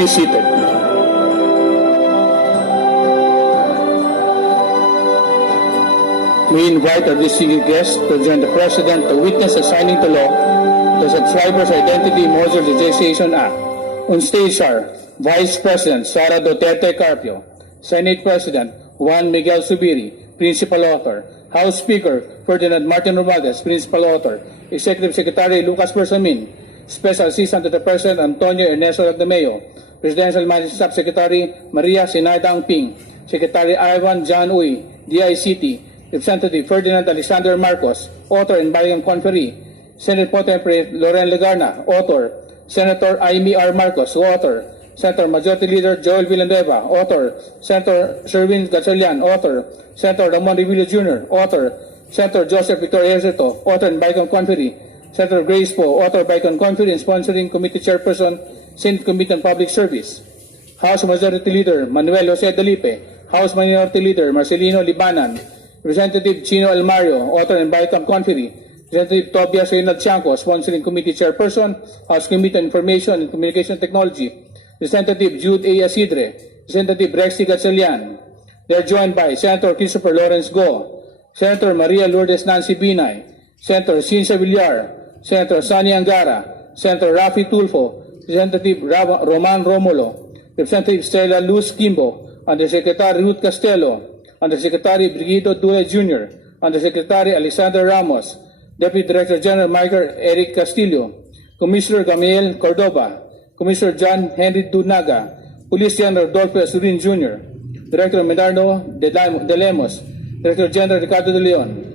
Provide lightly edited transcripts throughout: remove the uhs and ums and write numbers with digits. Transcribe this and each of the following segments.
be seated. We invite our distinguished guests to join the President to witness the signing to law the Subscribers Identity Module Registration Act. On stage are Vice President Sara Duterte Carpio, Senate President Juan Miguel Subiri, Principal Author, House Speaker Ferdinand Martin Romualdez, Principal Author, Executive Secretary Lucas Bersamin, Special Assistant to the President Antonio Ernesto Lagdameo, Presidential Managing Staff Secretary Maria Sinaida Angping, Secretary Ivan John Uy, DICT, Representative Ferdinand Alexander Marcos, Author and Bayang Conferee, Senate Pro Tempore Loren Legarna, Author, Senator Amy R. Marcos, Author, Senator Majority Leader Joel Villanueva, Author, Senator Sherwin Gatchalian, Author, Senator Ramon Revilla Jr., Author, Senator Joseph Victor Ejercito, Author and Bayang Conferee, Senator Grace Poe, Author, Bayang Conferee and Sponsoring Committee Chairperson, Senate Committee on Public Service, House Majority Leader Manuel Jose Dalipe, House Minority Leader Marcelino Libanan, Representative Chino Almario, Author and Bayang Conferee, Representative Tobias Reynald Chanco, Sponsoring Committee Chairperson, House Committee on Information and Communication Technology, Representative Jude A. Asidre, Representative Rexy Gatchalian. They are joined by Senator Christopher Lawrence Go, Senator Maria Lourdes Nancy Binay, Senator Cynthia Villar, Senator Sani Angara, Senator Rafi Tulfo, Representative Roman Romulo, Representative Stella Luz Kimbo, Undersecretary Ruth Castello, Undersecretary Brigido Due Jr., Undersecretary Alexander Ramos, Deputy Director General Michael Eric Castillo, Commissioner Gamiel Cordoba, Commissioner John Henry Dunaga, Police General Rodolfo Asurin Jr., Director Medardo de Lemos, Director General Ricardo de Leon,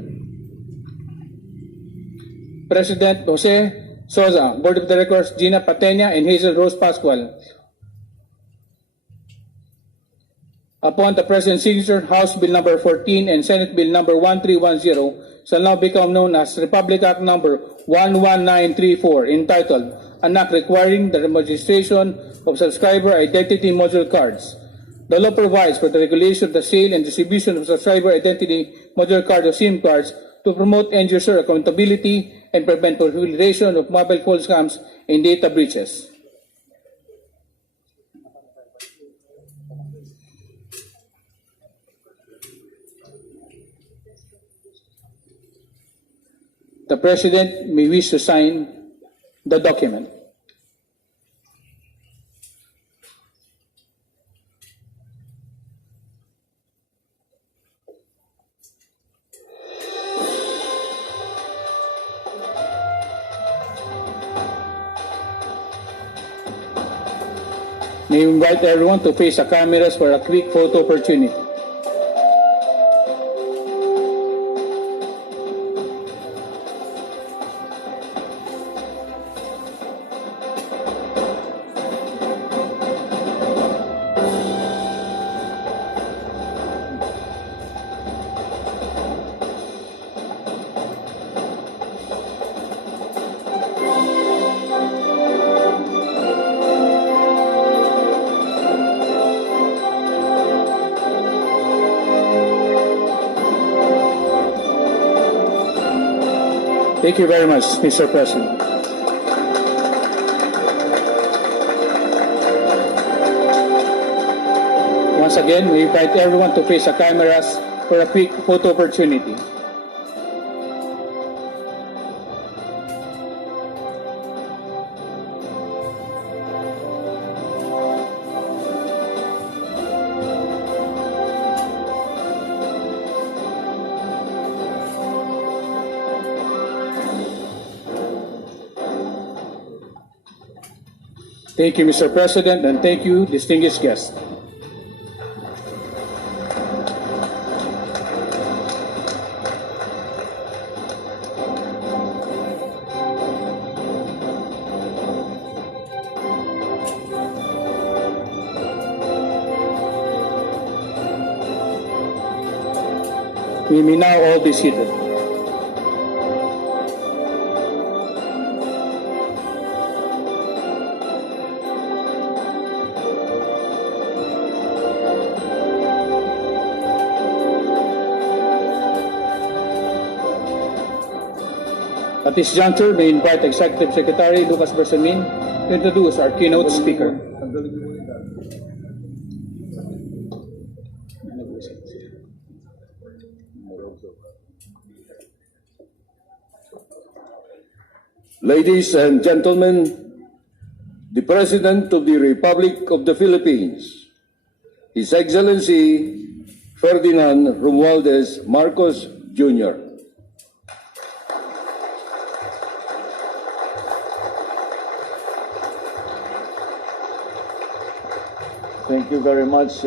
President Jose Sosa, Board of Directors Gina Patena and Hazel Rose Pascual. Upon the President's signature, House Bill Number 14 and Senate Bill Number 1310 shall now become known as Republic Act Number 11934, entitled An Act Requiring the Registration of Subscriber Identity Module Cards. The law provides for the regulation of the sale and distribution of subscriber identity module cards or SIM cards to promote end-user accountability and prevent proliferation of mobile phone scams and data breaches. The President may wish to sign the document. May invite everyone to face the cameras for a quick photo opportunity. Thank you very much, Mr. President. Once again, we invite everyone to face the cameras for a quick photo opportunity. Thank you, Mr. President, and thank you, distinguished guests. We may now all be seated. At this juncture, we invite Executive Secretary Lucas Bersamin to introduce our keynote speaker. Ladies and gentlemen, the President of the Republic of the Philippines, His Excellency Ferdinand Romualdez Marcos Jr. Thank you very much,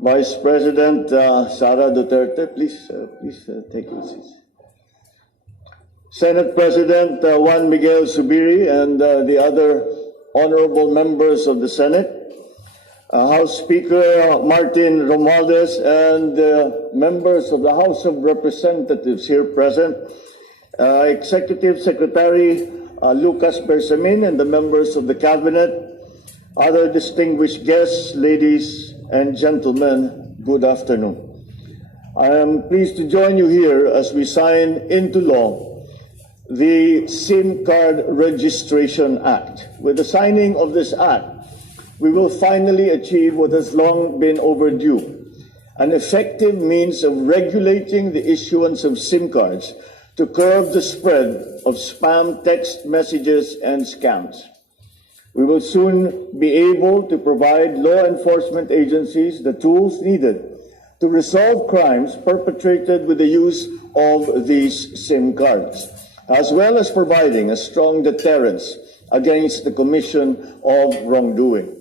Vice President Sara Duterte. Please take your seats. Senate President Juan Miguel Zubiri and the other honorable members of the Senate, House Speaker Martin Romualdez, and members of the House of Representatives here present, Executive Secretary Lucas Bersamin, and the members of the Cabinet, other distinguished guests, ladies and gentlemen, good afternoon. I am pleased to join you here as we sign into law the Simcard Registration Act. With the signing of this act, we will finally achieve what has long been overdue, an effective means of regulating the issuance of SIM cards to curb the spread of spam text messages and scams. We will soon be able to provide law enforcement agencies the tools needed to resolve crimes perpetrated with the use of these SIM cards, as well as providing a strong deterrence against the commission of wrongdoing.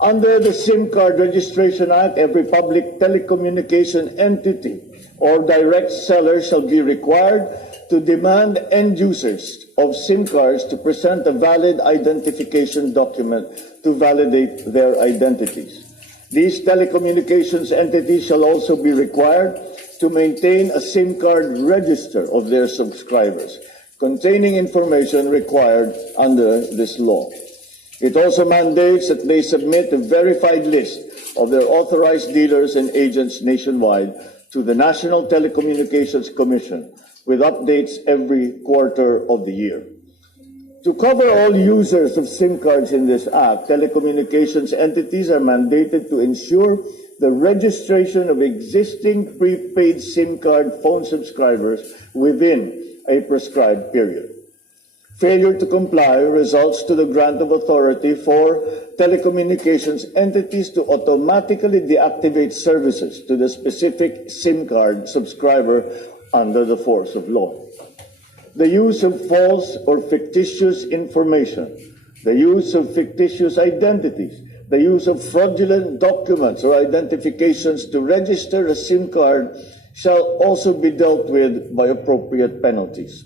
Under the Simcard Registration Act, every public telecommunication entity or direct seller shall be required to demand end users of SIM cards to present a valid identification document to validate their identities. These telecommunications entities shall also be required to maintain a SIM card register of their subscribers, containing information required under this law. It also mandates that they submit a verified list of their authorized dealers and agents nationwide to the National Telecommunications Commission, with updates every quarter of the year. To cover all users of SIM cards in this act, telecommunications entities are mandated to ensure the registration of existing prepaid SIM card phone subscribers within a prescribed period. Failure to comply results to the grant of authority for telecommunications entities to automatically deactivate services to the specific SIM card subscriber under the force of law. The use of false or fictitious information, the use of fictitious identities, the use of fraudulent documents or identifications to register a SIM card shall also be dealt with by appropriate penalties.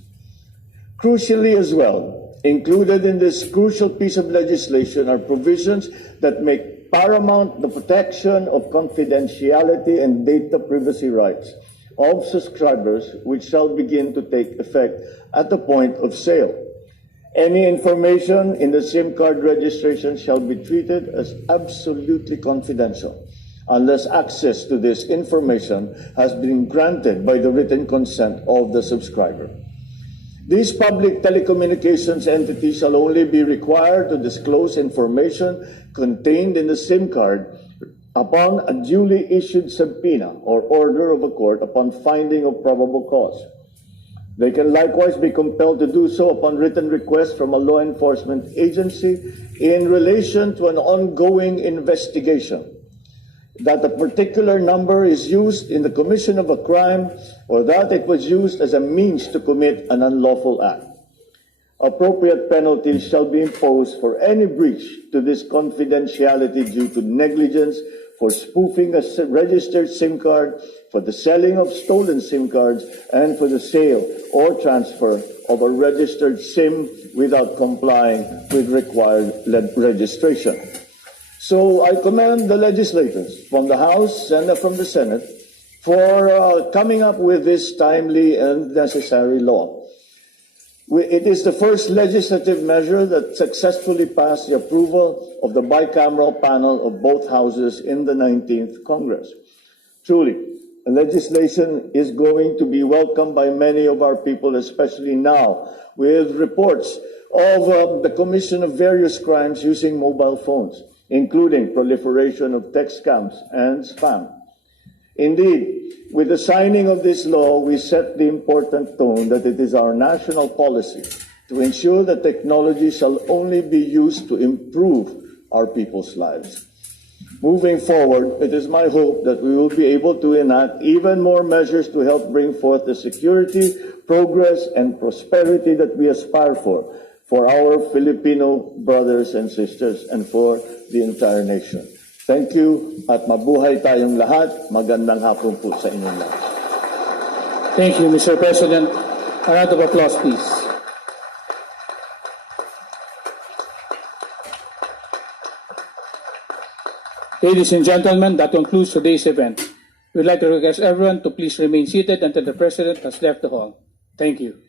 Crucially as well, included in this crucial piece of legislation are provisions that make paramount the protection of confidentiality and data privacy rights of subscribers, which shall begin to take effect at the point of sale. Any information in the SIM card registration shall be treated as absolutely confidential unless access to this information has been granted by the written consent of the subscriber. These public telecommunications entities shall only be required to disclose information contained in the SIM card upon a duly issued subpoena or order of a court upon finding of probable cause. They can likewise be compelled to do so upon written request from a law enforcement agency in relation to an ongoing investigation, that a particular number is used in the commission of a crime or that it was used as a means to commit an unlawful act. Appropriate penalties shall be imposed for any breach to this confidentiality due to negligence, for spoofing a registered SIM card, for the selling of stolen SIM cards, and for the sale or transfer of a registered SIM without complying with required registration. So I commend the legislators from the House and from the Senate for coming up with this timely and necessary law. It is the first legislative measure that successfully passed the approval of the bicameral panel of both houses in the 19th Congress. Truly, the legislation is going to be welcomed by many of our people, especially now, with reports of the commission of various crimes using mobile phones. including proliferation of text scams and spam. Indeed, with the signing of this law, we set the important tone that it is our national policy to ensure that technology shall only be used to improve our people's lives. Moving forward, it is my hope that we will be able to enact even more measures to help bring forth the security, progress, and prosperity that we aspire for our Filipino brothers and sisters and for the entire nation. Thank you at mabuhay tayong lahat. Magandang hapon po sa inyong lahat. Thank you, Mr. President. A round of applause, please. Ladies and gentlemen, that concludes today's event. We'd like to request everyone to please remain seated until the President has left the hall. Thank you.